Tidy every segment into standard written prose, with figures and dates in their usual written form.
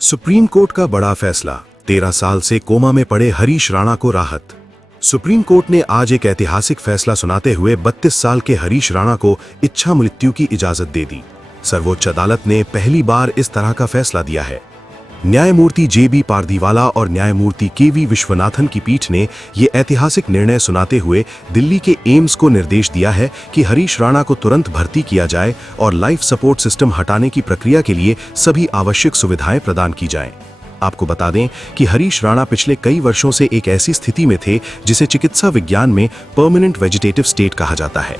Supreme court का बड़ा फैसला, 13 साल से कोमा में पड़े हरीश राणा को राहत। सुप्रीम कोर्ट ने आज एक ऐतिहासिक फैसला सुनाते हुए 32 साल के हरीश राणा को इच्छा मृत्यु की इजाजत दे दी। सर्वोच्च अदालत ने पहली बार इस तरह का फैसला दिया है। न्यायमूर्ति JB पारदीवाला और न्यायमूर्ति KV विश्वनाथन की पीठ ने ये ऐतिहासिक निर्णय सुनाते हुए दिल्ली के एम्स को निर्देश दिया है कि हरीश राणा को तुरंत भर्ती किया जाए और लाइफ सपोर्ट सिस्टम हटाने की प्रक्रिया के लिए सभी आवश्यक सुविधाएं प्रदान की जाएं। आपको बता दें कि हरीश राणा पिछले कई वर्षों से एक ऐसी स्थिति में थे जिसे चिकित्सा विज्ञान में परमानेंट वेजिटेटिव स्टेट कहा जाता है।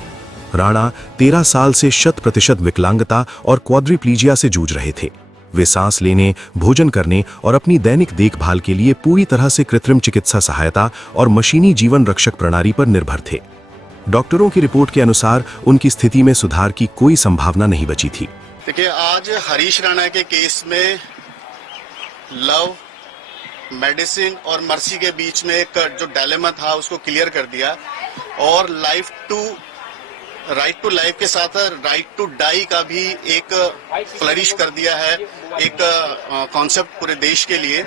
राणा 13 साल से 100% विकलांगता और क्वाड्रिप्लीजिया से जूझ रहे थे। वे सांस लेने, भोजन करने और अपनी दैनिक देखभाल के लिए पूरी तरह से कृत्रिम चिकित्सा सहायता और मशीनी जीवन रक्षक प्रणाली पर निर्भर थे। डॉक्टरों की रिपोर्ट के अनुसार उनकी स्थिति में सुधार की कोई संभावना नहीं बची थी। देखिए, आज हरीश राणा के केस में लव, मेडिसिन और मर्सी के बीच में एक जो डायलेमा था उसको क्लियर कर दिया और राइट टू लाइफ के साथ राइट टू डाई का भी एक फ्लरिश कर दिया है, एक कॉन्सेप्ट पूरे देश के लिए।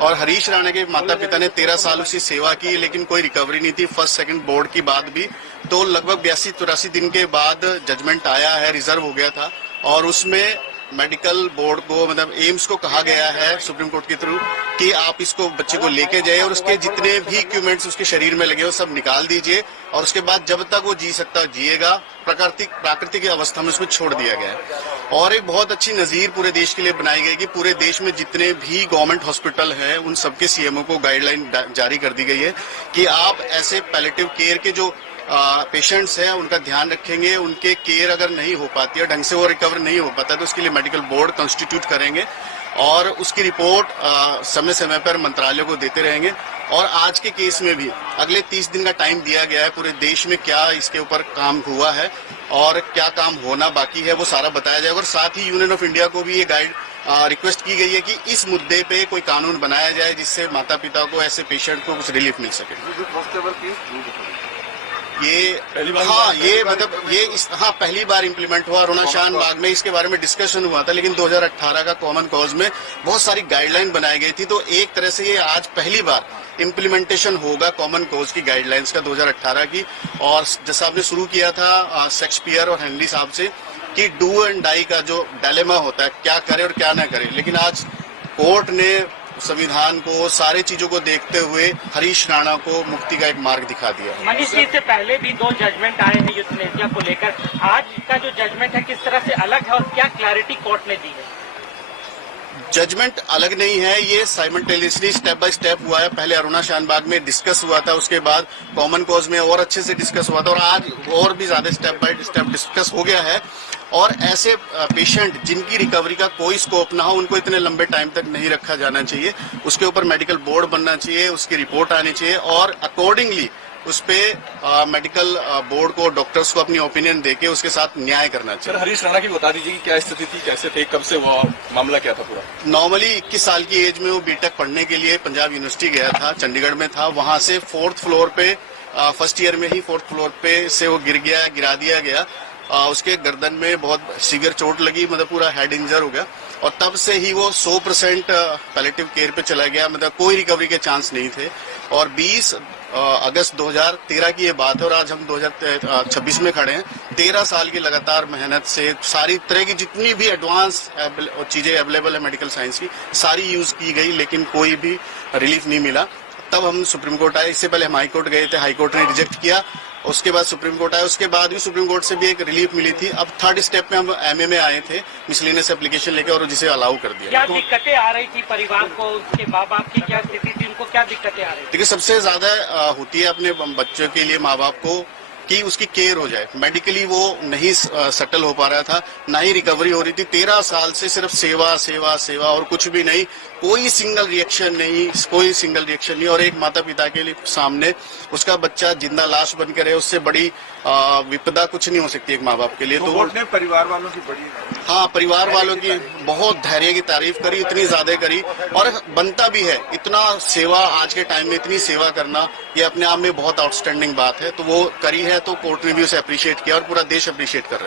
और हरीश राणा के माता पिता ने 13 साल उसकी सेवा की, लेकिन कोई रिकवरी नहीं थी फर्स्ट सेकंड बोर्ड की बाद भी। तो लगभग 82-83 दिन के बाद जजमेंट आया है, रिजर्व हो गया था और उसमें मेडिकल बोर्ड को, मतलब एम्स को कहा गया है सुप्रीम कोर्ट के थ्रू कि आप इसको बच्चे को लेके जाइए और उसके जितने भी इक्विपमेंट्स उसके शरीर में लगे वो सब निकाल दीजिए और उसके बाद जब तक वो जी सकता जिएगा, प्राकृतिक अवस्था में उसको छोड़ दिया गया है। और एक बहुत अच्छी नजीर पूरे देश के लिए बनाई गई कि पूरे देश में जितने भी गवर्नमेंट हॉस्पिटल हैं उन सबके CMO को गाइडलाइन जारी कर दी गई है कि आप ऐसे पैलेटिव केयर के जो पेशेंट्स हैं उनका ध्यान रखेंगे। उनके केयर अगर नहीं हो पाती है, ढंग से वो रिकवर नहीं हो पाता, तो उसके लिए मेडिकल बोर्ड कॉन्स्टिट्यूट करेंगे और उसकी रिपोर्ट समय समय पर मंत्रालयों को देते रहेंगे। और आज के केस में भी अगले 30 दिन का टाइम दिया गया है। पूरे देश में क्या इसके ऊपर काम हुआ है और क्या काम होना बाकी है वो सारा बताया जाएगा। और साथ ही यूनियन ऑफ इंडिया को भी ये रिक्वेस्ट की गई है कि इस मुद्दे पे कोई कानून बनाया जाए जिससे माता पिता को, ऐसे पेशेंट को कुछ रिलीफ मिल सके। पहली बार इम्प्लीमेंट हुआ अरुणा शान बाग में। इसके बारे में डिस्कशन हुआ था, लेकिन 2018 का कॉमन कॉज में बहुत सारी गाइडलाइन बनाई गई थी। तो एक तरह से ये आज पहली बार इम्प्लीमेंटेशन होगा कॉमन कॉज की गाइडलाइंस का 2018 की। और जैसा आपने शुरू किया था शेक्सपियर और हेनरी साहब से कि डू एंड डाई का जो डायलेमा होता है, क्या करे और क्या ना करे, लेकिन आज कोर्ट ने संविधान को, सारे चीजों को देखते हुए हरीश राणा को मुक्ति का एक मार्ग दिखा दिया। मनीष जी, इससे पहले भी 2 जजमेंट आए हैं यूथनेसिया को लेकर। आज का जो जजमेंट है किस तरह से अलग है और क्या क्लैरिटी कोर्ट ने दी है? जजमेंट अलग नहीं है, ये साइमल्टेनियसली स्टेप बाय स्टेप हुआ है। पहले अरुणा शान बाग में डिस्कस हुआ था, उसके बाद कॉमन कॉज में और अच्छे से डिस्कस हुआ था और आज और भी ज्यादा स्टेप बाय स्टेप डिस्कस हो गया है। और ऐसे पेशेंट जिनकी रिकवरी का कोई स्कोप ना हो, उनको इतने लंबे टाइम तक नहीं रखा जाना चाहिए। उसके ऊपर मेडिकल बोर्ड बनना चाहिए, उसकी रिपोर्ट आनी चाहिए और अकॉर्डिंगली उस पे मेडिकल बोर्ड को, डॉक्टर्स को अपनी ओपिनियन देके उसके साथ न्याय करना चाहिए। सर, हरीश राणा की बता दीजिए कि क्या स्थिति थी, कैसे थे, कब से वो मामला क्या था पूरा? नॉर्मली 21 साल की एज में वो बीटेक पढ़ने के लिए पंजाब यूनिवर्सिटी गया था, चंडीगढ़ में था। वहां से 4th फ्लोर पे, फर्स्ट ईयर में ही 4th फ्लोर पे से वो गिरा दिया गया। उसके गर्दन में बहुत सीवियर चोट लगी, मतलब पूरा हेड इंजर हो गया और तब से ही वो 100% पैलेटिव केयर पे चला गया, मतलब कोई रिकवरी के चांस नहीं थे। और 20 अगस्त 2013 की ये बात है और आज हम 2026 में खड़े हैं। 13 साल की लगातार मेहनत से सारी तरह की जितनी भी एडवांस चीजें अवेलेबल है मेडिकल साइंस की, सारी यूज की गई, लेकिन कोई भी रिलीफ नहीं मिला। तब हम सुप्रीम कोर्ट आए। इससे पहले हम हाई कोर्ट गए थे, हाई कोर्ट ने रिजेक्ट किया। उसके बाद सुप्रीम कोर्ट आया, उसके बाद भी सुप्रीम कोर्ट से भी एक रिलीफ मिली थी। अब 3rd स्टेप में हम MA में आए थे मिसलेनियस एप्लीकेशन लेके और जिसे अलाउ कर दिया। क्या दिक्कतें आ रही थी परिवार को, उसके माँ बाप की क्या स्थिति थी, उनको क्या दिक्कतें आ रही थी? देखिए, सबसे ज्यादा होती है अपने बच्चों के लिए माँ बाप को कि उसकी केयर हो जाए। मेडिकली वो नहीं सेटल हो पा रहा था, ना ही रिकवरी हो रही थी। 13 साल से सिर्फ सेवा सेवा सेवा और कुछ भी नहीं, कोई सिंगल रिएक्शन नहीं। और एक माता पिता के लिए सामने उसका बच्चा जिंदा लाश बन कर है, उससे बड़ी विपदा कुछ नहीं हो सकती एक माँ बाप के लिए। तो ने परिवार वालों की बड़ी, हाँ, परिवार वालों की बहुत धैर्य की तारीफ करी, इतनी ज्यादा करी और बनता भी है। इतना सेवा आज के टाइम में, इतनी सेवा करना ये अपने आप में बहुत आउटस्टैंडिंग बात है। तो वो करी है, तो कोर्ट ने भी उसे अप्रिशिएट किया और पूरा देश अप्रिशिएट कर रहा है।